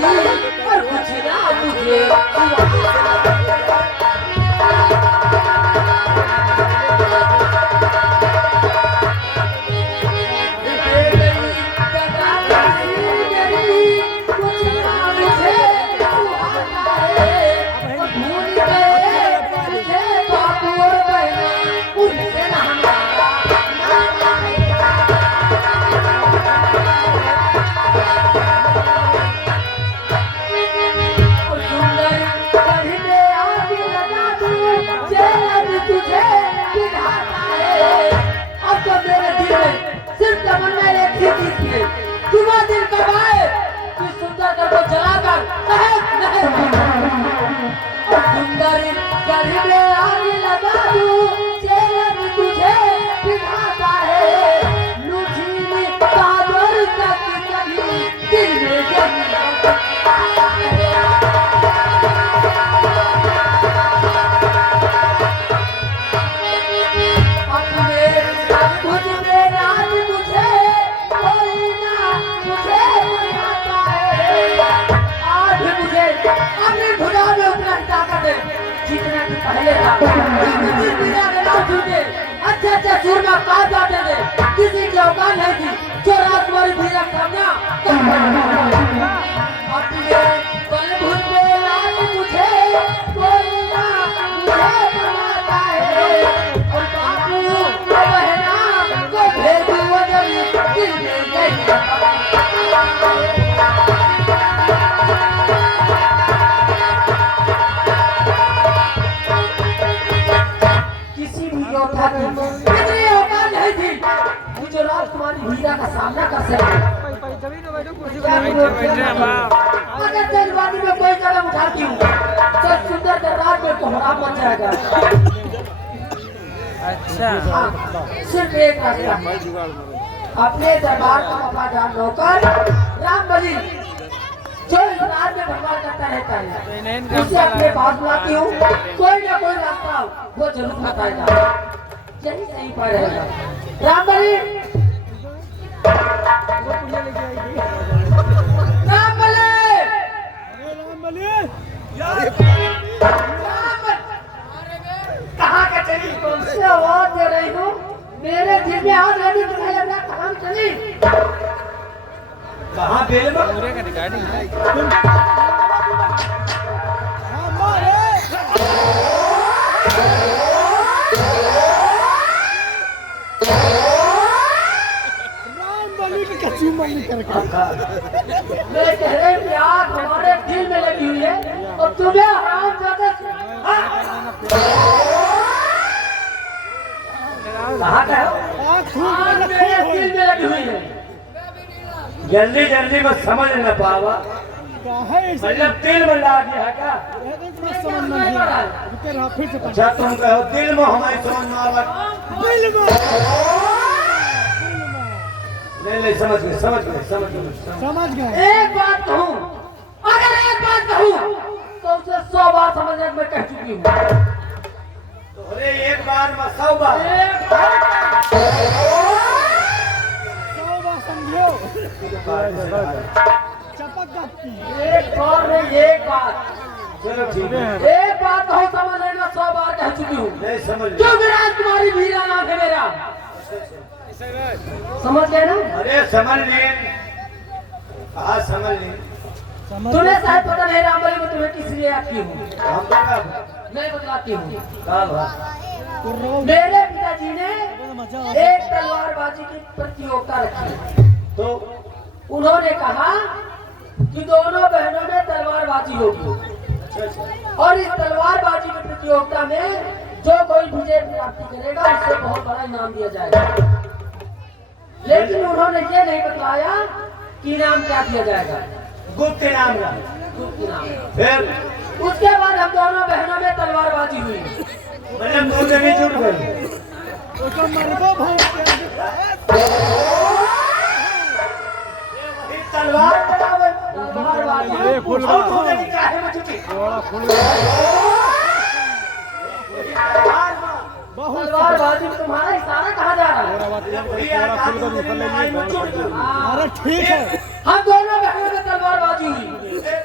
और कुछ ना तुझे अच्छा सूरमा काट जाते थे किसी की औकात नहीं थी जो राजकुमारी भीरा सामने अपने बलभूत पे लाल मुझे कोई ना मुझे बनाता है और बापू बहना को भेज वजन दिल में गई हीरा का सामना कर सके अगर जल्दबाजी में कोई कदम उठाती हूँ तो सुंदर दरबार में कोहराम मच जाएगा। अच्छा सिर्फ एक रास्ता अपने दरबार का वफादार नौकर राम बलि जो इस रात में भगवान करता रहता है उसे अपने पास बुलाती हूँ कोई ना कोई रास्ता वो जरूर बताएगा यही सही पर रहेगा। राम बलि कहाँ का चली कौन से आवाज दे रही हूँ मेरे दिल में आग लगी दिखाई लग रहा कहाँ चली कहाँ बेल में पूरे का रिकॉर्डिंग मैं कह रहे कि आग हमारे दिल में लगी हुई है और तुम्हें आराम करते कहाँ का आग मेरे दिल में लगी हुई है जल्दी जल्दी में समझ न पावा मतलब दिल में ला दिया है क्या? अच्छा तुम कहो दिल में हमारी समझ में आवा नहीं समझ गए। एक बात कहूँ अगर एक बात कहूँ तो उसे 100 बार समझने में कह चुकी हूँ तो अरे एक बार में 100 बार समझो एक बार नहीं एक बात चलो ठीक है एक बात कहूँ समझने में 100 बार कह चुकी हूँ नहीं समझ क्योंकि राजकुमारी वीरा नाम है मेरा समझ गए ना? अरे समझ लिए कहा समझ लिए तुम्हें शायद पता नहीं राम बलि में तुम्हें किस लिए आती हूँ मैं बतलाती हूँ मेरे पिताजी ने एक तलवारबाजी की प्रतियोगिता रखी तो उन्होंने कहा कि दोनों बहनों में तलवारबाजी होगी और इस तलवारबाजी की प्रतियोगिता में जो कोई विजय प्राप्त करेगा उससे बहुत बड़ा इनाम दिया जाएगा लेकिन उन्होंने ये नहीं बताया कि इनाम क्या दिया जाएगा गुप्त इनाम गुप्त इनाम फिर उसके बाद हम दोनों बहनों में तलवारबाजी हुई मैंने मुंह से भी जुट गए तलवार तलवारबाजी तुम्हारा इशारा कहा जा रहा है अरे ठीक है हम दोनों बहनों में तलवारबाजी हुई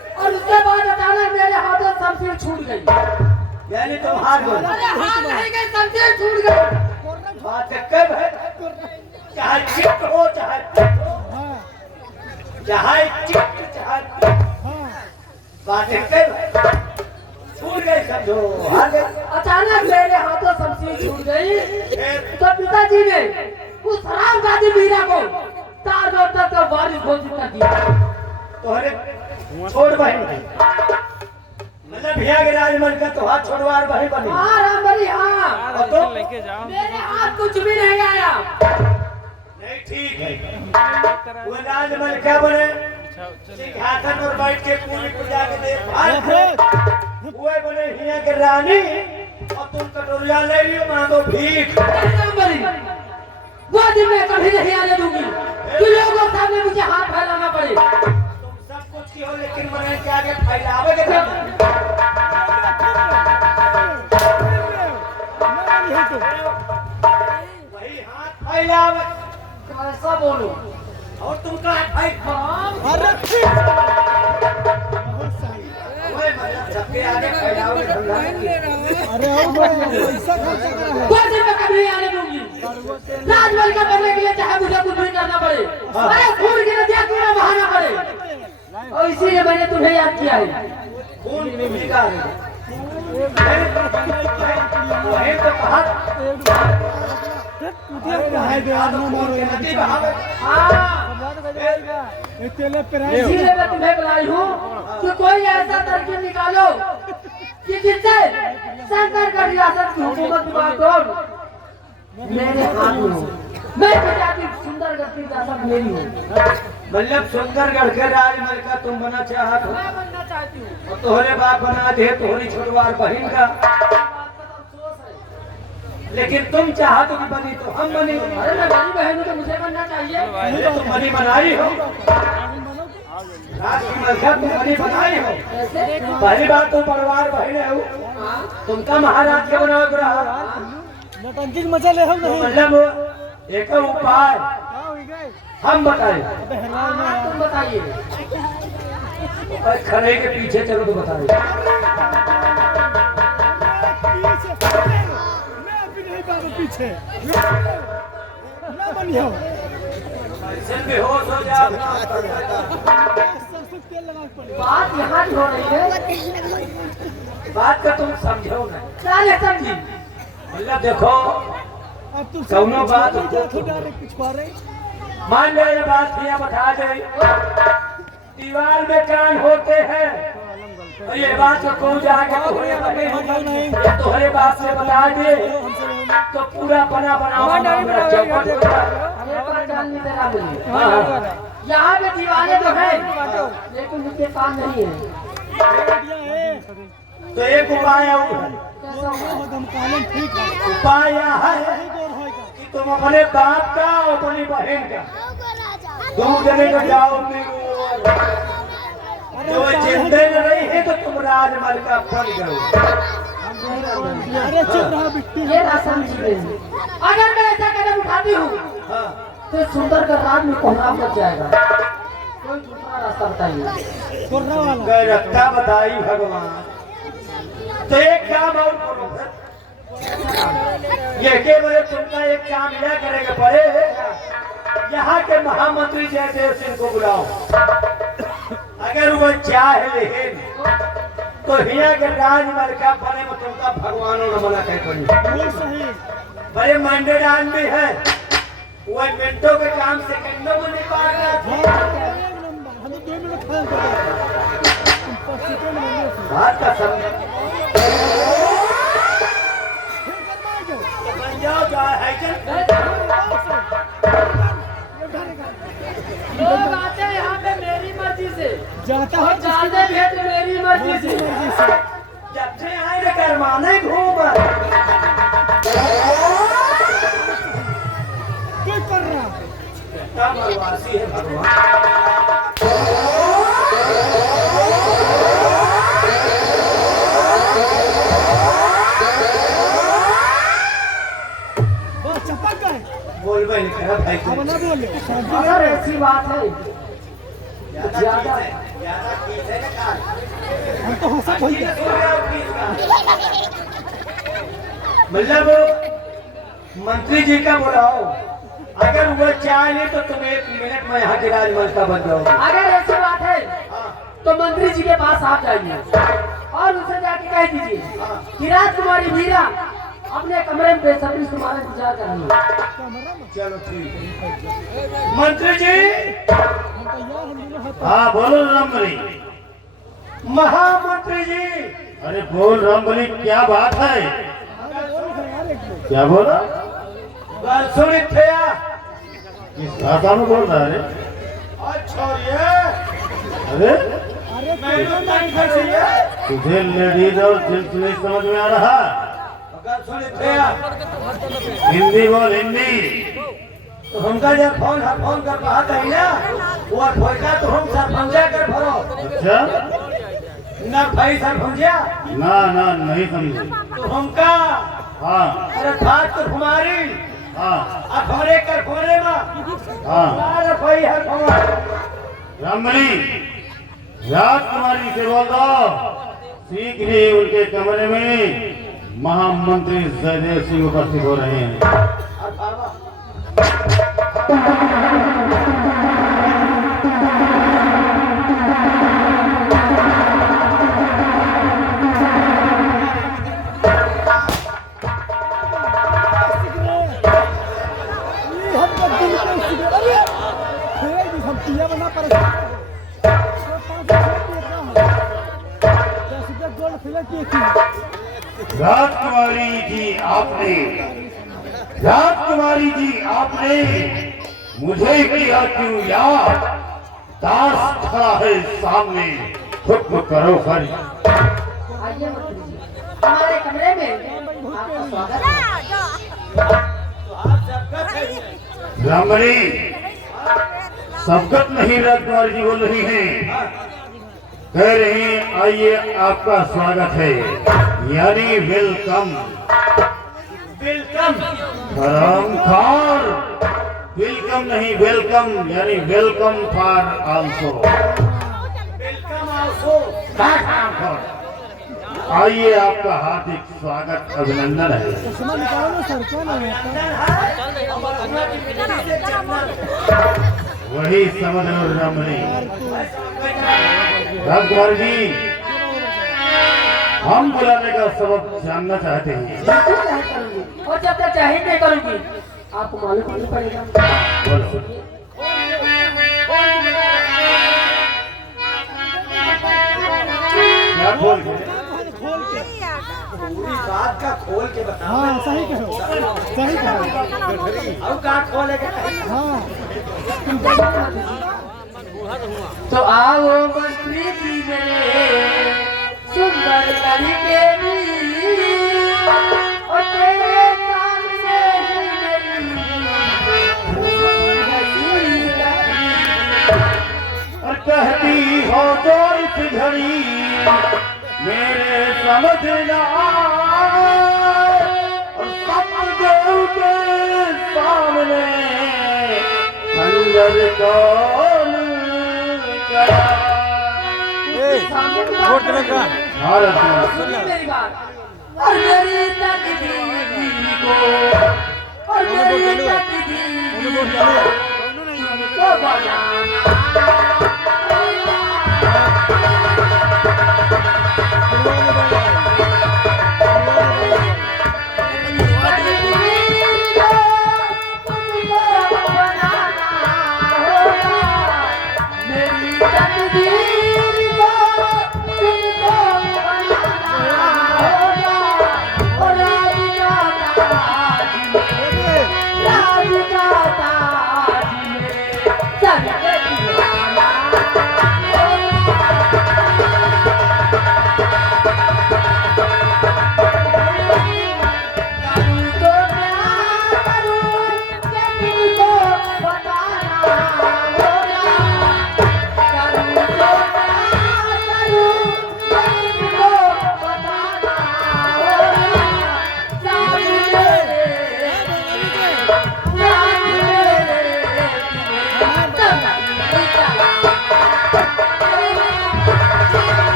यानी तुम हार गए। अरे हार नहीं गए, शमशीर छूट गई। बात कब है? चाहे चित्त हो चाहे पित्त हो, हाँ चाहे चित्त चाहे पित्त, हाँ बात कब है? छूट गई समझो, हार गए। अचानक मेरे हाथों शमशीर छूट गई फिर तो पिताजी ने उस हरामजादी मीरा को तार तक का वारिस घोषित कर दिया। तोहरे छोड़ बहन मतलब भैया के राजमहल का तो हाथ छोड़वार वही बनी। हाँ रामबली हाँ, और तो लेके जाओ। मेरे हाथ कुछ भी नहीं आया। नहीं ठीक है, वो राजमहल क्या बने? सिंहासन और बैठ के पूरी प्रजा के देखभाल वो बने हिया के रानी, और तुम कटोरिया ले लियो मांगो भीख। नहीं रामबली, वो दिन मैं कभी नहीं आने दूंगी कि लोगों के सामने मुझे हाथ फैलाना पड़े। तुम सब कुछ की हो लेकिन मने के आगे फैलावे के वही हाथ फैलावे। कैसा बोलूं? और तुम कहाँ फैल अरे बहुत सही। ओए मतलब सबके आगे फैलावे धंधा। अरे पैसा खर्च कर रहा है। वो दिन मैं कभी नहीं आने दूंगी। राजमहल का बनने के लिए चाहे मुझे कुछ भी करना पड़े, अरे खून की नदियां क्यों ना बहाना पड़े। और इसीलिए मैंने तुम्हें याद किया है। कौन भूमिका है? वही तो कहा नदी बहावे। हाँ, इसीलिए मैं तुम्हें बुलाई हूँ कि कोई ऐसा तरकीब निकालो कि जिससे शंकर का रियासत की हुकूमत बागडोर मेरे हाथ में हो। मैं जाति सुंदरगढ़ की रियासत मेरी हो। मतलब सुंदरगढ़ के राजमहल का तुम बना चाहत हो, मैं बनना चाहती हूँ। और तोहरे बाप बना दे तोहरी छोटवार बहन का। लेकिन तुम चाहत हो कि बनी तो हम बनी। अरे मैं बड़ी बहन हूँ तो मुझे बनना चाहिए। पहले तुम बनी बनाई हो, राज की मलका तुम बनी बनाई हो। कैसे? पहली बात तुम परिवार बहन हो, तुमका महाराज के बनाओ रहा। नौटंकी मचा ले हम तो नहीं। मतलब एक उपाय क्या हो गए? हम बताए। अबे हाँ, हराम हाँ, है। तुम बताइए। और खड़े के पीछे चलो तो बताए। मैं अभी नहीं बाबू पीछे ना बनियो। ऐसे बेहोश हो जा। सरसों तेल लगा के पड़े। बात यहाँ की हो रही है। बात का तुम समझो ना। क्या नहीं समझी? मतलब देखो, अब तुम कौनो बात पिछवा रहे। मान ले ये बात भैया बता दे, दीवार में कान होते हैं, और ये बात को कौन जाके तुम्हारे बात से बता दे तो पूरा बना मेरा चौपट हो जाए। ये बात जाननी जरा बोलिए। यहाँ पे दीवारें तो हैं, लेकिन उनके काम नहीं है। तो एक उपाय और है। कैसा हुआ? ठीक है। उपाय यह है कि तुम अपने बाप का और अपनी बहन का दो जने को जाओ जो जिंदे न रही है तो तुम राजमहल का बन गए। अरे चुप रहा बिट्टी। ये ना समझी गई। अगर मैं ऐसा कदम उठाती हूँ हाँ, तो सुंदरगढ़ राज में कोहराम लग जाएगा। कोई दूसरा रास्ता बताइए। कोर्रा वाला। गए रखता बताई भगवान। तो एक काम और करो, ये के बोले तुमका एक काम यह करेगा पड़े, यहाँ के महामंत्री जयदेव सिंह को बुलाओ। अगर वो चाहे लेकिन तो हिया के राजमहल का बने में तुमका भगवानों ने मना कह पड़ी। वो सही। बड़े मंडेदान भी है, वो मिनटों के काम सेकंडों में निकाल रहा था। एक नंबर। हमें 2 मिनट खड़ा कर दो। तुम 5 सेकंड में ले लो। बात का समझ फिर करना है जो। बन जाओ है लोग आते हैं यहाँ पे मेरी मर्जी से, जाता है और जाते भी हैं तो मेरी मर्जी से। मर्जी से। जब से आए रे करवाने घूम कोई कर रहा। कितना मरवासी है भगवान। बस चपक गए। बोल भाई भाई अब ना बोले। अगर ऐसी बात है ज्यादा हम तो हंसा भैया मतलब मंत्री जी का बुलाओ, अगर वो चाहे तो तुम 1 मिनट में यहाँ के राजमंत्री बन जाओगे। अगर ऐसी बात है तो मंत्री जी के पास आप जाइए और उनसे जाके कह दीजिए कि राजकुमारी मीरा अपने कमरे में बेसब्री से तुम्हारा इंतजार कर रही है। चलो ठीक है मंत्री जी। हम तैयार हम दोनों हाथ हाँ बोलो रामबली। महामंत्री जी अरे बोल रामबली, क्या बात है? यार एक लोग क्या बोला? बात सुनी थे किस भाषा में बोल रहा है? अच्छा ये अरे अरे मैंने नहीं खाई है। तुझे लेडीज और जेंट्स नहीं समझ में आ रहा? बात सुनी थे हिंदी बोल, हिंदी। तो हमका जब फोन कर बात है ना वो ठोका तो हम सरपंचा कर भरो अच्छा ना भाई सरपंचा ना ना नहीं समझे। तो हमका हाँ अरे बात तो हमारी हाँ अखबारे कर खोरे में हाँ अरे भाई हर हमारा रामबली, राजकुमारी से बोल दो शीघ्र ही उनके कमरे में महामंत्री जयदेव सिंह उपस्थित हो रहे हैं। ये हम तो दिल को सिगरेट अरे फेंक दी हम पिया बना पर 10 रुपया गोल्ड फिलर की थी राजकुमारी जी आपने मुझे किया क्यों याद? दास खड़ा है सामने, हुक्म करो खरी। आइए मंत्री जी, हमारे कमरे में आपका स्वागत है। रामबली, सबकत नहीं राजकुमारी जी बोल रही हैं, कह रही हैं आइए आपका स्वागत है, यानी वेलकम। वेलकम हरामखोर, वेलकम नहीं वेलकम, यानी welcome for also. Welcome also आइए आपका हार्दिक स्वागत अभिनंदन है। चश्मा निकालो ना सर क्या नाम है आपका वही समझ लो रामबली। राजकुमारी जी, हम बुलाने का सबब जानना चाहते हैं। बिल्कुल नहीं करूंगी और जब तक चाहे नहीं करूंगी आपको मालूम नहीं पड़ेगा। बोलो। क्या बोल गए? खोल के पूरी बात का खोल के बता। हाँ सही कहो सही कहो अब का खोलेगा हाँ तो आओ मंत्री जी मेरे सुंदर करके भी और तेरे सामने और कहती हो तो इस घड़ी मेरे समझ ना आए, और सतगुरु के सामने खंजर कौन चलाए? मेरी बात और मेरी तकदीर को और मेरी तकदीर को बनाना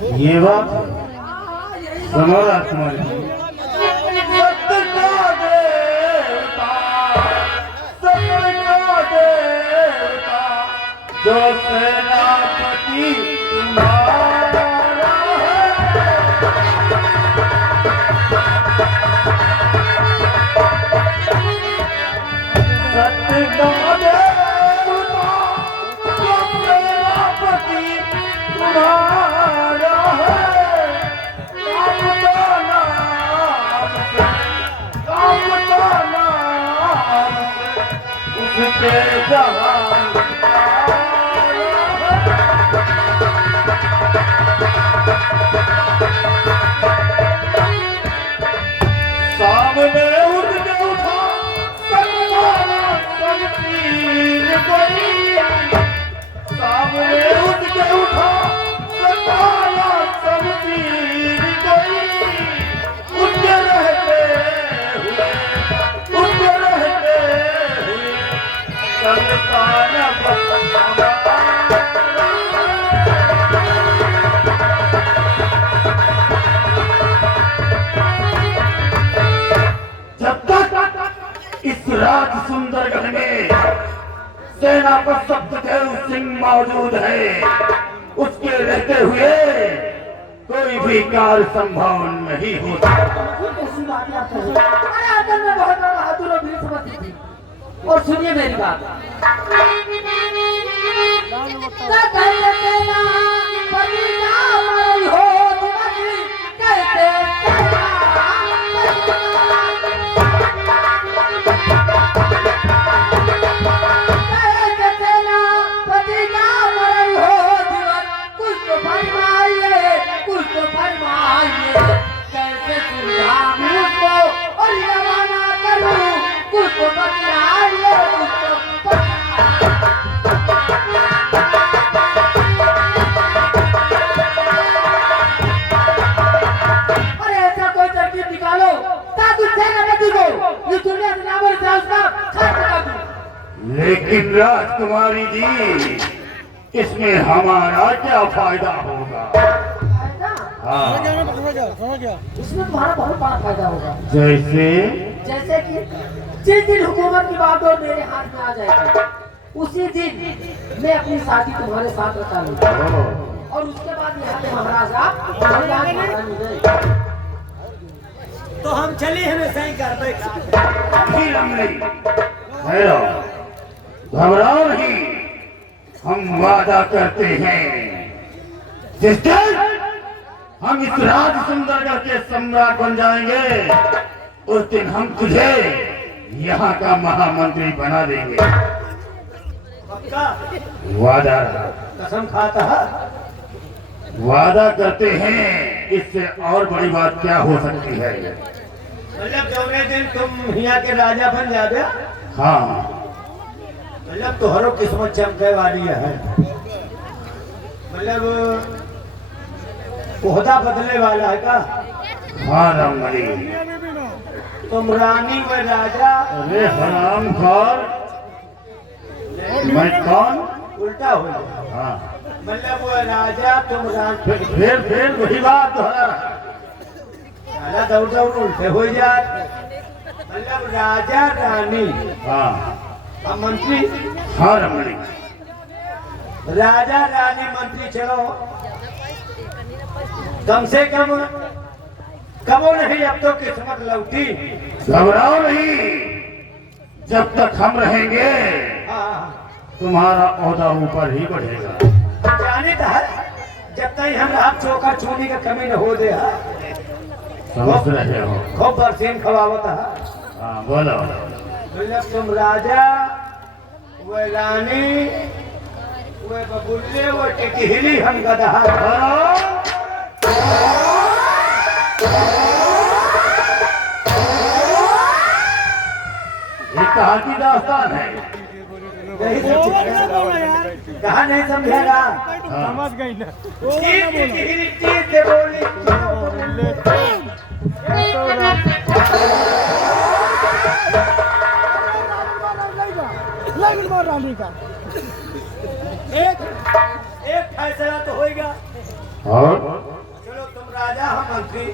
ये बात यही सुनो राजकुमारी जी। सत्य का देवता, सत्य का देवता, जो सेनापति तुम्हारा है। सत्य का देवता, जो सेनापति तुम्हारा है। आपका नाम से, आपका नाम से, उसके जहान सामने उठने उठा सकवाना सब तीर कोई। सामने उठने उठा सकवाना सब तीर कोई। उठते रहते हुए, उठते रहते हुए, चलता न बचता। जब तक इस राज सुंदरगढ़ में सेनापति सत्यदेव सिंह मौजूद है, उसके रहते हुए कोई भी कार्य संभव नहीं होता। कैसी बात आप कर रहे हैं? अरे आदम में बहुत बड़ा बहादुर और वीर समझती थी। और सुनिए मेरी बात। कुछ तो फरमाइए, कैसे सुलझाऊं उसको और रवाना करूं। कुछ तो बतलाइए, कुछ तो अरे ऐसा कोई तरकीब निकालो ताकि सेनापति को ये दुनिया से नाम से उसका खात्मा कर दूं। लेकिन राजकुमारी जी, इसमें हमारा क्या फायदा होगा? फायदा? हाँ, समझ गया। इसमें तुम्हारा बहुत बड़ा फायदा होगा। जैसे जैसे कि जिस दिन हुकूमत की बागडोर मेरे हाथ में आ जाएगी, उसी दिन मैं अपनी शादी तुम्हारे साथ रचा लूंगा। और उसके बाद यहाँ पे महाराज आप तुम्हारी राजधानी है। तो हम चले हमेशा ही कर पाए। फिर हम नहीं ठहरो, घबराओ नहीं। हम वादा करते हैं, जिस दिन हम इस राज सुंदरगढ़ के सम्राट बन जाएंगे, उस दिन हम तुझे यहाँ का महामंत्री बना देंगे। पक्का वादा रहा। कसम खाता है। वादा करते हैं, इससे और बड़ी बात क्या हो सकती है? मतलब जौने दिन तुम यहाँ के राजा बन जाते, हाँ, मतलब तोहरो किस्मत चमके वाली है। मतलब ओहदा बदले वाला है का? हाँ राममणि। तुम रानी में राजा, अरे हराम खोर, मैं कौन? उल्टा हो गया। हाँ, मतलब वो राजा तुम रानी, फिर वही बात दोहरा। राजा दौड़ दौड़ उल्टे हो जाए। मतलब राजा रानी हाँ और मंत्री, हाँ रमणी, राजा रानी मंत्री, चलो कम से कम कबो नहीं, अब तो किस्मत लौटी। घबराओ नहीं, जब तक हम रहेंगे हाँ, तुम्हारा ओहदा ऊपर ही बढ़ेगा। जाने तो है, जब तक हम आप चौका छूने का कमी न हो दे। समझ रहे हो? खूब बरसीन खवावत है। हाँ बोलो। मतलब तुम राजा, वो रानी, वो बबुल्ले, वो टिकहिली, हम गधा। ये कहाँ की दास्तान है? कहा नहीं समझेगा? समझ गई ना। टिकहिली चीज से बोली। लगन मार रानी का एक फैसला तो होएगा। और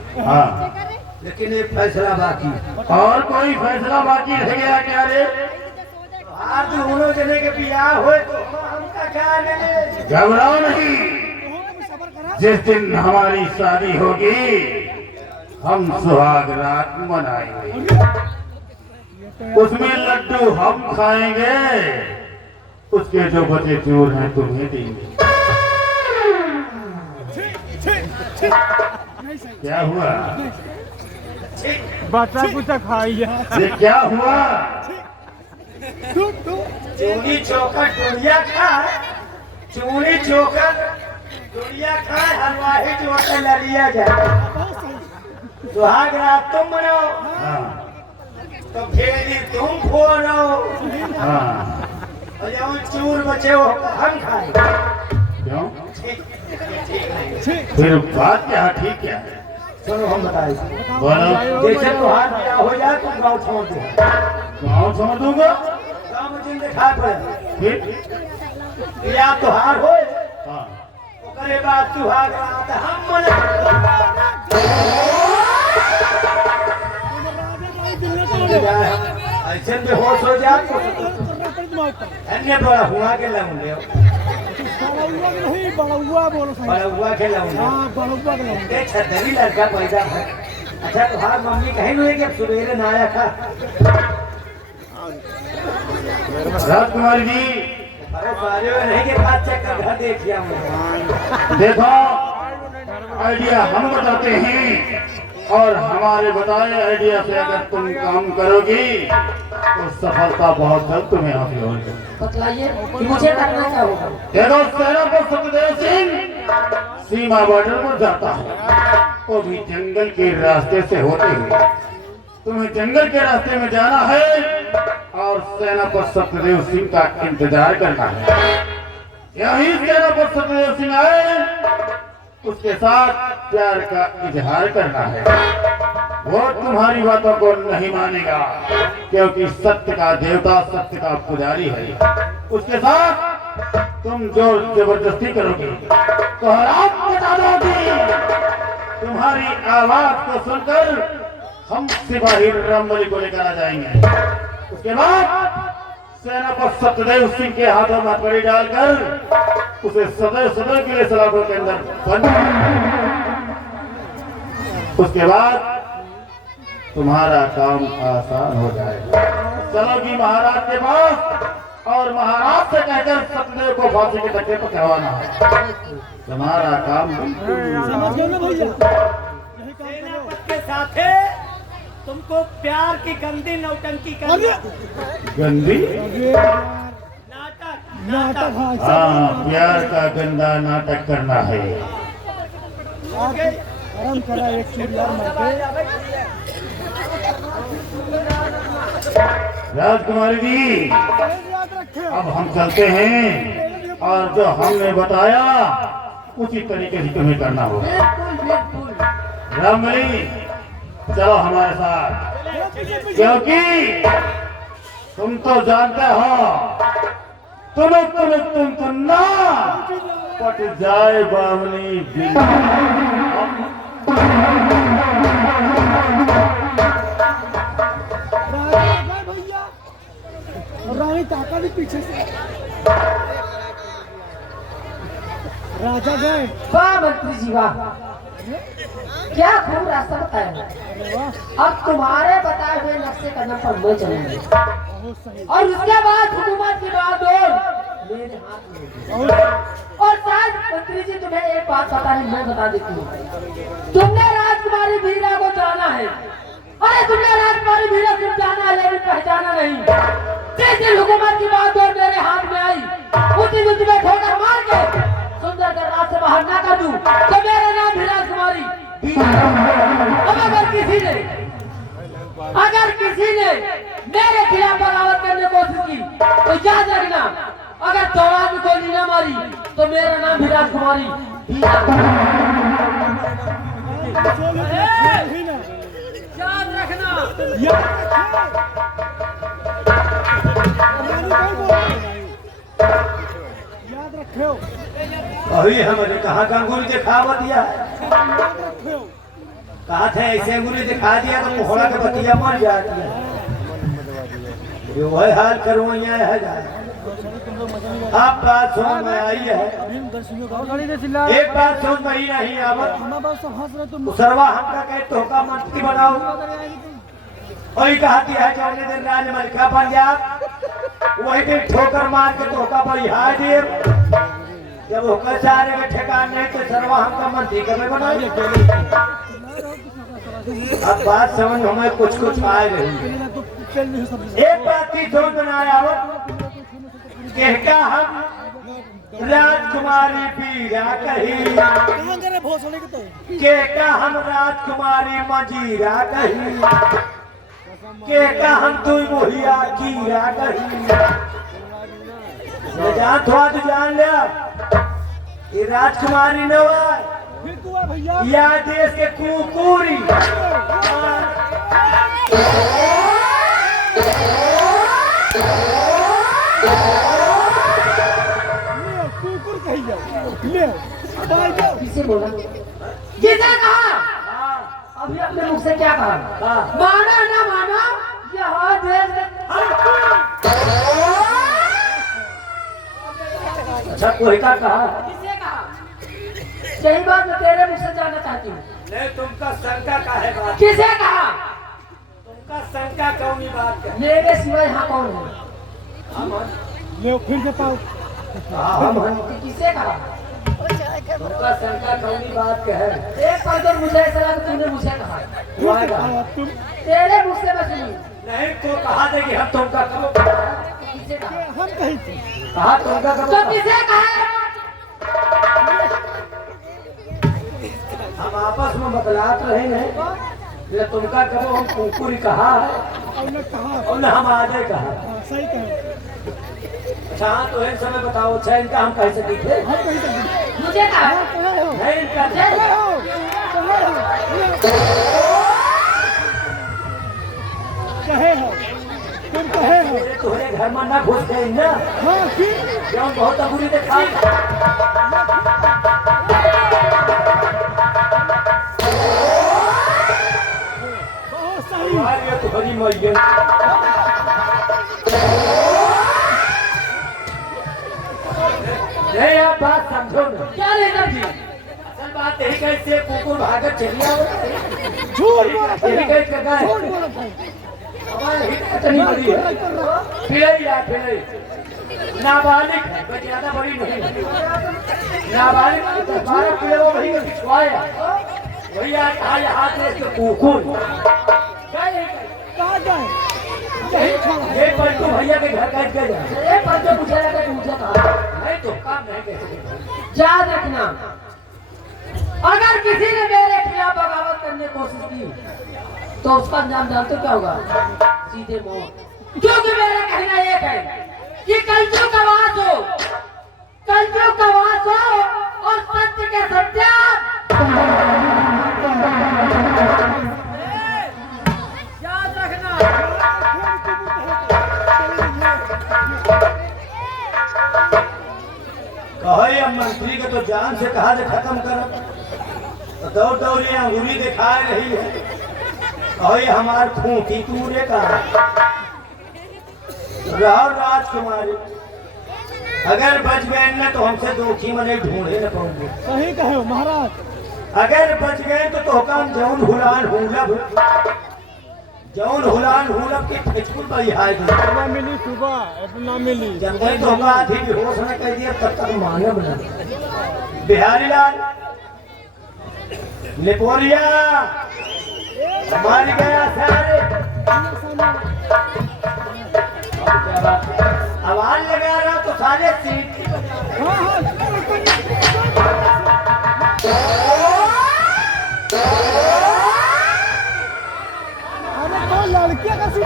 हाँ, लेकिन एक फैसला बाकी। और कोई फैसला बाकी रह गया क्या रे? आज दोनों जने के बियाह हुए तो हमका क्या मिले? घबराओ नहीं, जिस दिन हमारी शादी होगी हम सुहाग रात मनाएंगे, उसमें लड्डू हम खाएंगे, उसके जो बचे चूर हैं तुम्हें देंगे। क्या हुआ? बच्चा कुछ खाइए। ये क्या हुआ? चूड़ी चौकर डोरिया खा, चूड़ी चौकर डोरिया खा, हलवाही चौकर ललिया जाए। सुहाग रात तुम मनाओ हाँ, तो फेरी तुम फोड़ो, हाँ, और जब चूर बचे हो हम खाए। क्यों? फिर बात क्या है? ठीक क्या है? सुनो हम बताए, बोलो। जैसे तुहार बियाह हो जाए तुम गाँव छोड़ दो, गाँव छोड़ दूंगा? गाँव में जिन दिखा पड़े फिर? बियाह तुहार हो, हाँ, ओकरे बाद सुहाग रात हम मना। ऐसे बेहोश हो जाए अन्य बड़ा हुआ के लगे नहीं बड़ुआ बोलो सही। बड़ा हुआ के लगे हाँ बड़ुआ के लोग। एक छतरी लड़का पैदा है। अच्छा तुम्हार मम्मी कहीं नहीं कि अब सवेरे ना आया था? राजकुमारी जी अरे बारे में नहीं के बात चेक कर घर देखिए हमने। देखो, आइडिया हम बताते हैं और हमारे बताए आइडिया से अगर तुम काम करोगी तो सफलता बहुत जल्द तुम्हें हासिल होगी। बतलाइए कि मुझे करना क्या होगा? देखो, सेनापति सत्यदेव सिंह सीमा बॉर्डर पर जाता है, वो भी जंगल के रास्ते से होते हुए। तुम्हें जंगल के रास्ते में जाना है और सेनापति सत्यदेव सिंह का इंतजार करना है। यही सेनापति सत्यदेव सिंह आए, उसके साथ प्यार का इजहार करना है। वो तुम्हारी बातों को नहीं मानेगा क्योंकि सत्य का देवता, सत्य का पुजारी है। उसके साथ तुम जो जबरदस्ती करोगे तो हराम बता दोगी। तुम्हारी आवाज को सुनकर हम सिपाही रामबली को लेकर आ जाएंगे। उसके बाद सेनापति सत्यदेव सिंह के हाथों में हथकड़ी डालकर उसे सदैव सदैव के लिए सलाखों के अंदर बंद। उसके बाद तुम्हारा काम आसान हो जाएगा। चलोगी महाराज के पास और महाराज से कहकर सत्यदेव को फांसी के धक्के पर चढ़वाना है। तुम्हारा काम समझ गए ना भैया? यही काम करो। के साथ तुमको प्यार की गंदी नौटंकी अरे गंदी नाटक नाटक हाँ हाँ, प्यार का गंदा नाटक करना है। आराम करा एक चिड़िया मार राजकुमारी जी याद रखे। अब हम चलते हैं और जो हमने बताया उसी तरीके से तुम्हें करना होगा। बिल्कुल बिल्कुल। रामबली चलो हमारे साथ, क्योंकि तुम तो जानते हो तुम ना पट जाए बावनी बिन। भैया रानी ताका भी पीछे से राजा गए। वाह मंत्री जी वाह, क्या खूब रास्ता बताया। अरे वाह अब तुम्हारे बताए हुए नक्शे कदम पर मैं चलूंगी बहुत सही और उसके बाद हुकूमत की बागडोर मेरे हाथ में होगी। और शायद मंत्री जी तुम्हें एक बात पता नहीं, मैं बता देती हूँ। तुमने राजकुमारी वीरा को जाना है। अरे तुमने राजकुमारी वीरा को जाना है लेकिन पहचाना नहीं। जिस दिन हुकूमत की बागडोर मेरे हाथ में आई उसी दिन तुम्हें ठोकर मार के सुंदर कर रात से बाहर ना कर दूं तो मेरा नाम भी राजकुमारी अब अगर किसी ने मेरे खिलाफ बगावत करने की कोशिश की तो याद रखना, अगर दौरान में गोली ना मारी तो मेरा नाम भी राजकुमारी। याद रखना। याद रखो। अभी हमने कहा गंगूली दिखावा दिया है। याद रखो। कहा था ऐसे अंगुली दिखा दिया तो मोहरा के बतिया मर जाती है। जो वही हाल करो यहाँ है। अब बात समझ में आई है। एक बात समझ में ही नहीं आवत। सरवा हमका कहे धोखा मंत्री बनाओ। वही कहती है जाने दिन राज मलिका बन जा, वही दिन ठोकर मार के धोखा बढ़िया दे। जब होकर सारे के ठिकाने तो सरवा हमका मंत्री कब बनाए। अब बात समझ हमें कुछ कुछ आए रही। एक बात की समझ में आया कहता हम राजकुमारी पीरा कही, कहता हम राजकुमारी मजीरा कही, कहता हम तू मुहिया कीरा कही। जान थोड़ा तो जान लिया ये राजकुमारी नवा या देश के कुकुरी। किसे बोला? किसे कहा? अभी अपने मुख से क्या कहा? माना ना माना यह देश। अच्छा कोई का कहा? किसे कहा? सही बात मैं तेरे मुख से जानना चाहती हूँ। नहीं तुमका शंका का है बात। किसे कहा? तुमका शंका कौन ही बात है? मेरे सिवा यहाँ कौन है? ले फिर से पाओ। किसे कहा? तुमका शंका कौन ही बात के है? एक पल तो मुझे ऐसा लगा तूने मुझे कहा। तेरे मुख से मैं सुनी। नहीं को कहा दे कि हम तुमका कहो। किसे कहा? हम कहीं थे। कहा तुमका कहो। तो किसे कहा? हम आपस में बतलात रहे हैं। ये तुमका कहो हम कुकुरी कहा है और ने कहा और न हम आगे कहा। सही कहे। अच्छा हाँ तो इन समय बताओ। अच्छा इनका हम कैसे दिखे? हम कहीं थे। मुझे कहा? कहे हो नहीं इनका कहे हो कहे हो तुम कहे हो। मेरे तुम्हारे घर में ना घुस गए ना। हाँ फिर क्यों बहुत बुरी दिखा। बहुत सही। ये तुम्हारी मैया नहीं आप बात समझो ना। क्या लेना जी? असल बात यही कैसे कुकुर भागत चली आओ। झूठ बोला यही था। कैसे करना है? झूठ बोला था। हमारे हित इतनी बड़ी है। फिर या फिर नाबालिग है कोई ज्यादा बड़ी नहीं है। नाबालिग 12 किलो वही का पिछवाया वही आज हाथ में इसके कुकुर गए कहाँ गए? यही खड़ा है। ये पलटू भैया के घर काट के जाए। एक पल तो मुझे लगा कि मुझे कहा। नहीं तो काम नहीं कैसे। याद रखना अगर किसी ने मेरे खिलाफ बगावत करने की कोशिश की तो उसका अंजाम जानते हो क्या होगा? सीधे मौत। क्योंकि मेरा कहना एक है कि कलयुग का वास हो, कलयुग का वास हो और सत्य के सत्या। याद रखना कहो ये मंत्री के तो जान से कहा दे खत्म कर। तो दौड़ दौड़ ये अंगुली दिखा रही है। कहो ये हमार खूंटी तूरे का राव राजकुमारी अगर बच गए न तो हमसे दोखी मने ढूंढे न पाऊंगे। सही कहे हो महाराज। अगर बच गए तो हम जौन हुलान हुलब के फिचकुल पर हाय दे। ना मिली सुबह अपना मिली। जब गए तो होगा आधी बेहोश न कर दिया तब तक मानव न। बिहारी लाल लिपोरिया मर गया सारे।